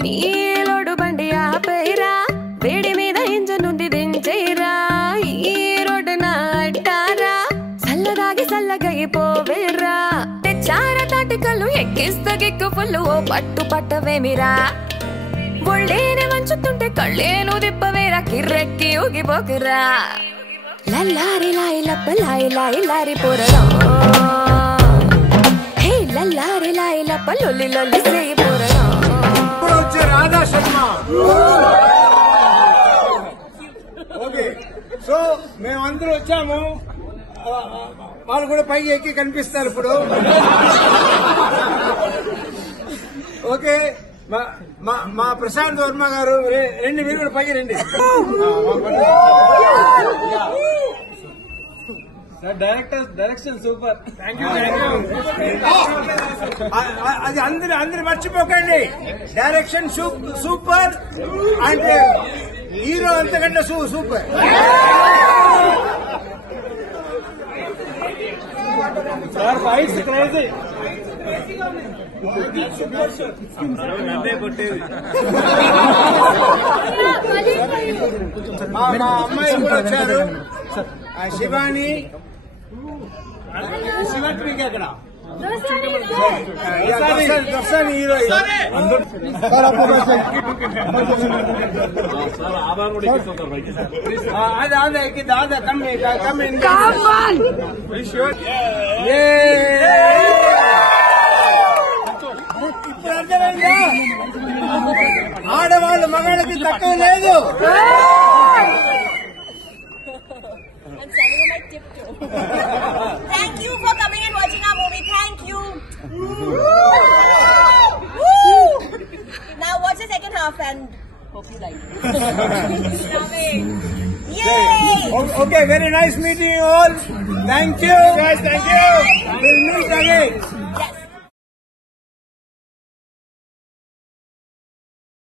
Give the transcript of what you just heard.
నీలోడు బండి ఆపేరా వేడి మీద ఇంజన్ ఉంది దించేరా ఈ రోడ్డు నా అడ్డారా చల్లదాగి చల్లగైపోవేరా చార తాటికల్లు ఎక్కిస్తా గిక్కు ఫుల్లు ఓ పట్టు పట్టవేమిరా ఒళ్ళేనే వంచుతుంటే కళ్ళేను దిప్పవేరా కిర్రెక్కి ఊగిపోకురా లల్లారి లాయి లప్ప లాయి లాయి లారి పోరడం హే లల్లారి లాయి లప్ప లొల్లి లొల్లి చేయి పోరడం రాధా శర్మ. ఓకే, సో మేమందరూ వచ్చాము. వాళ్ళు కూడా పైకి ఎక్కి కనిపిస్తారు ఇప్పుడు. ఓకే, మా ప్రశాంత్ వర్మ గారు రండి, మీరు కూడా పైకి రండి. Direction super. Thank you. అది అందరు మర్చిపోకండి, డైరెక్షన్ సూపర్ అంటే హీరో అంతకంటే సూపర్. Sir fights crazy. మా అమ్మాయి కూడా వచ్చారు, శివాని. శివట్రికి అక్కడ దర్శని హీరో. అదే దాదా ఇప్పుడు అర్థమైందా? ఆడవాళ్ళు మగాళ్ళకి తక్కువ లేదు. Thank you for coming and watching our movie. Thank you. Now watch the second half and hope you like it. Yay! Okay, very nice meeting you all. Thank you. Guys, thank you. We'll meet again. Yes.